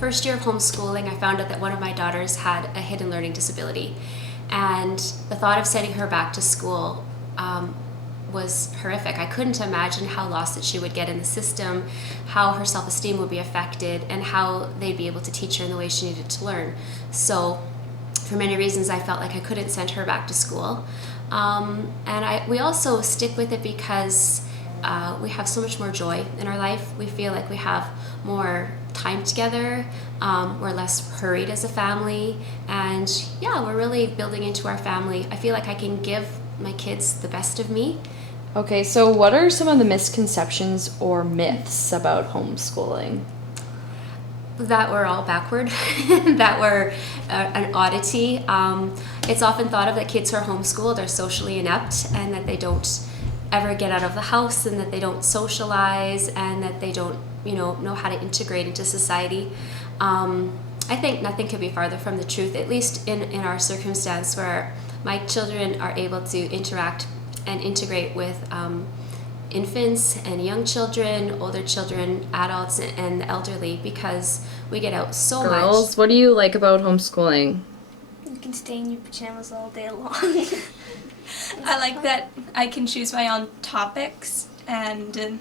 first year of homeschooling, I found out that one of my daughters had a hidden learning disability. And the thought of sending her back to school was horrific. I couldn't imagine how lost that she would get in the system, how her self-esteem would be affected, and how they'd be able to teach her in the way she needed to learn. So for many reasons, I felt like I couldn't send her back to school. We also stick with it because we have so much more joy in our life. We feel like we have more time together. We're less hurried as a family. And yeah, we're really building into our family. I feel like I can give my kids the best of me. Okay, so what are some of the misconceptions or myths about homeschooling? That we're all backward, that we're an oddity. It's often thought of that kids who are homeschooled are socially inept and that they don't ever get out of the house and that they don't socialize and that they don't, know how to integrate into society. I think nothing could be farther from the truth, at least in our circumstance where my children are able to interact and integrate with infants and young children, older children, adults, and the elderly, because we get out so much. Girls, what do you like about homeschooling? You can stay in your pajamas all day long. I like that I can choose my own topics and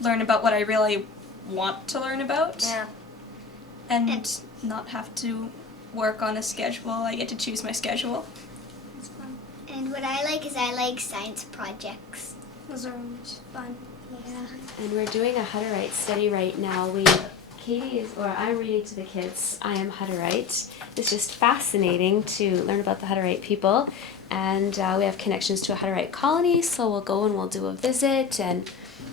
learn about what I really want to learn about. Yeah. And not have to work on a schedule. I get to choose my schedule. It's fun. And what I like is I like science projects. Those are always fun. Yeah. And we're doing a Hutterite study right now. I'm reading to the kids, I Am Hutterite. It's just fascinating to learn about the Hutterite people. And we have connections to a Hutterite colony, so we'll go and we'll do a visit, and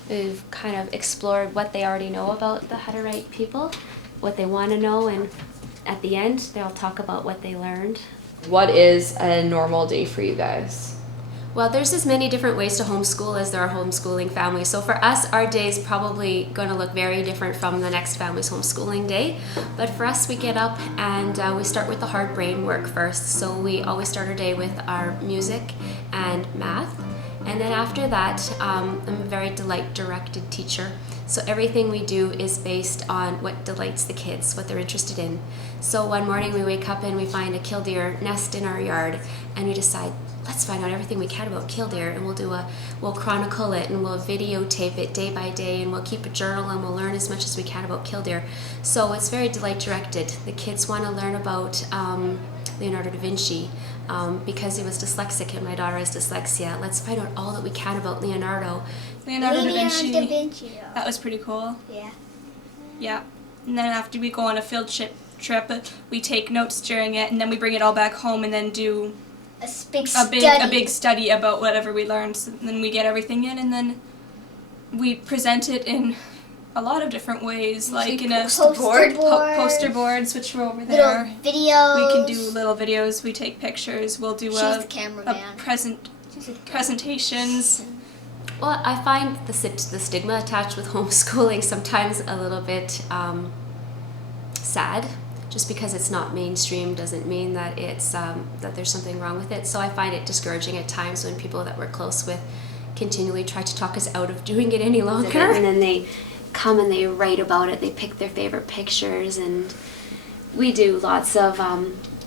we've kind of explored what they already know about the Hutterite people, what they want to know, and at the end, they'll talk about what they learned. What is a normal day for you guys? Well, there's as many different ways to homeschool as there are homeschooling families. So for us, our day is probably going to look very different from the next family's homeschooling day. But for us, we get up and we start with the hard brain work first. So we always start our day with our music and math. And then after that, I'm a very delight-directed teacher. So everything we do is based on what delights the kids, what they're interested in. So one morning we wake up and we find a killdeer nest in our yard, and we decide, let's find out everything we can about killdeer, and we'll chronicle it, and we'll videotape it day by day, and we'll keep a journal, and we'll learn as much as we can about killdeer. So it's very delight-directed. The kids want to learn about Leonardo da Vinci. Because he was dyslexic and my daughter has dyslexia, let's find out all that we can about Leonardo. Leonardo da Vinci. Da Vinci. That was pretty cool. Yeah. Yeah. And then after we go on a field trip, we take notes during it, and then we bring it all back home and then do A big study about whatever we learned. So then we get everything in, and then we present it in a lot of different ways, like in a poster boards, which are over there. Little videos. We can do little videos. We take pictures. We'll do She's the cameraman. presentations. Well, I find the stigma attached with homeschooling sometimes a little bit sad. Just because it's not mainstream doesn't mean that it's that there's something wrong with it. So I find it discouraging at times when people that we're close with continually try to talk us out of doing it any longer. And then they come and they write about it. They pick their favorite pictures, and we do lots of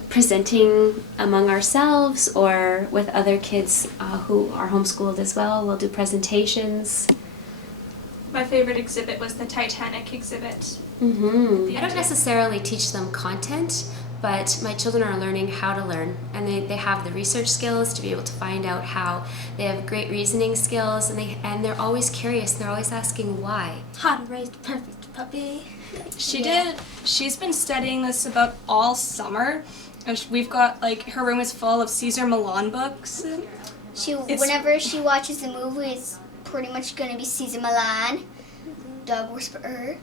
presenting among ourselves or with other kids who are homeschooled as well. We'll do presentations. My favorite exhibit was the Titanic exhibit. I don't necessarily teach them content, but my children are learning how to learn, and they have the research skills to be able to find out how. They have great reasoning skills, and they're always curious. They're always asking why. How to raise the perfect puppy. She's been studying this about all summer, and we've got her room is full of Cesar Millan books. Whenever she watches a movie, it's pretty much going to be Caesar Milan, Dog Whisperer.